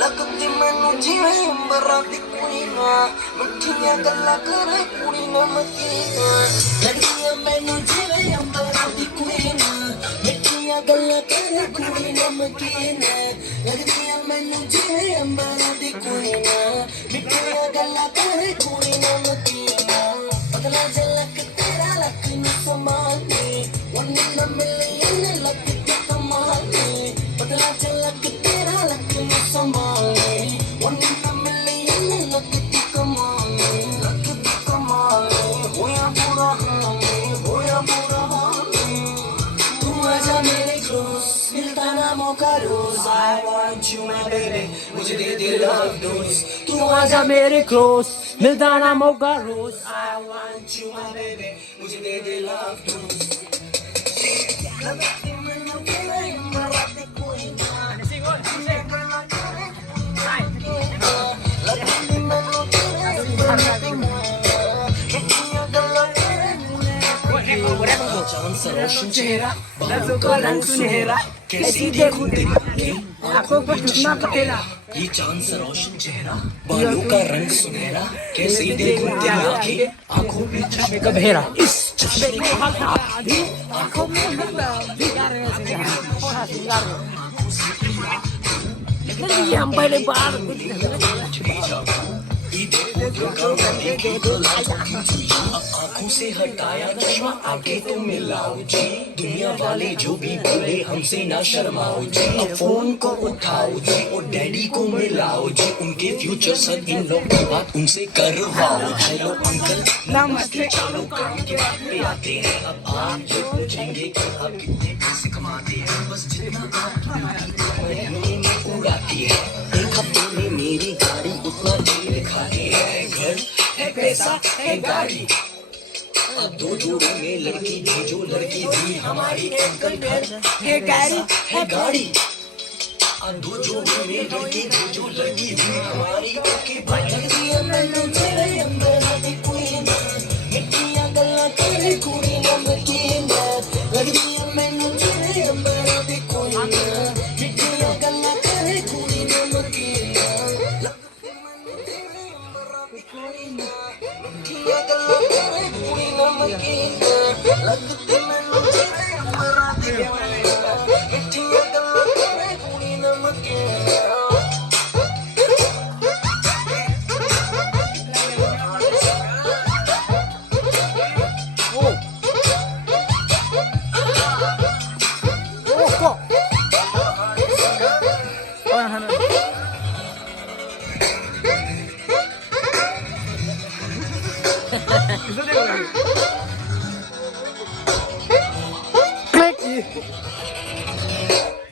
लगती मैनू जिवें अंबरां दी कुड़ियां मिठियां गल्लां करे कुड़ी नमकीना लगदी मैनू जिवें अंबरां दी कुड़ियां मिठियां गल्लां करे कुड़ी नमकीना लगदी मैनू जिवें अंबरां दी कुड़ियां मिठियां गल्लां करे कुड़ी नमकीना पतला झलक तेरा लक नू समाने one in a million luck ते कमाने पतला झलक तेरा लक नू समाने one in a million luck ते कमाने होया बुरा हाल तू आजा मेरे क्लोज मिलता ना मौका रोज I want you my baby मुझे दे दे love dose तू आजा मेरे क्लोज मिलता ना मौका रोज I want you my baby मुझे दे दे love dose लगती मैनू जिवें अंबरां दी कुड़ियां लगती मैनू जिवें अंबरां दी मिठियां गल्लां करे चांद सा रोशन चेहरा बालों का रंग सुनहरा कैसी देखूं तेरी आंखों पर चुम्मा तेरा ये चांद सा रोशन चेहरा बालों का रंग सुनहरा कैसी देखूं तेरी आंखें आंखों में चश्मे का बहेरा इस चश्मे को हटा दी आंखों में ये हम पहले बार आंखों से हटाया चश्मा आगे तो मिलाओ जी दुनिया वाले जो भी बोले हमसे ना शर्माओ जी अब फोन को उठाओ जी और डैडी को मिलाओ जी उनके फ्यूचर सन इन लोग की बात उनसे करवाओ हेलो अंकल नमस्ते चलो काम की बात पे आते हैं अब आप जो पूछेंगे कि आप कितने पैसे कमाते हैं बस जितना आप महीने में उड़ाती है एक हफ्ते में मेरी गाड़ी उतना तेल खाती है घर है पैसा है गाड़ी अब दो जोड़े में लड़की भेजो लड़की भी हमारी अंकल घर है गाड़ी है गाड़ी अब दो जोड़े में लड़की भेजो लड़की भी हमारी ओके भाई लगदी मैनू जिवें अंबरां दी कुड़ियां मिठियां गल्लां करे कुड़ी नमकीना लगदी मैनू जिवें अंबरां दी कुड़ियां मिठियां गल्लां करे कुड़ी नमकीना लगदी मैनू जिवें अंबरां दी कुड़ियां मिठियां गल्लां करे कुड़ी नमकीना लगदी मैनू जिवें अंबरां दी कुड़ियां मिठियां गल्लां करे कुड़ी नमकीना Click.